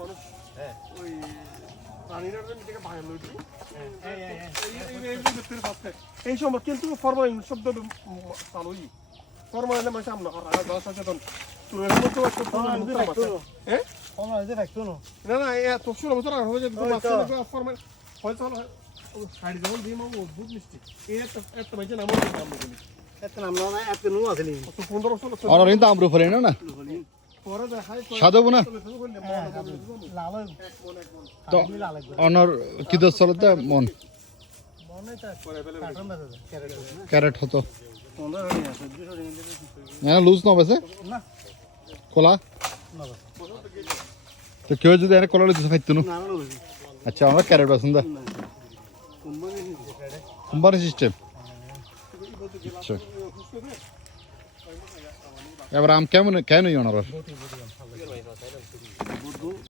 মানুষ ওই প্রাণীরা থেকে ভাঙা লইছি এই সময় কিন্তু ফরমালিন শব্দ চালুই ফরমালিনে মানুষ আমরা করা সচেতন না না এত 16 বছর আর হয়ে যাবে ফরমালিন হয়তো সাইড যখন দিই মামু বহুত মিষ্টি এত মাঝে নাম বলি এত নাম না এত নো আছে নি 15 16 আর কিন্তু আমরু ফলে না পরে দেখাই সাদব না লাল তো অনর কি দছ চলতে মন ক্যারেট হতো না লুজ না বেছে খোলা তো কেউ যদি এনে কলা দিতে পারতো না আচ্ছা আমরা ক্যারেট পছন্দ কোম্পানি সিস্টেম আচ্ছা এবার আম কেমন কেন অনার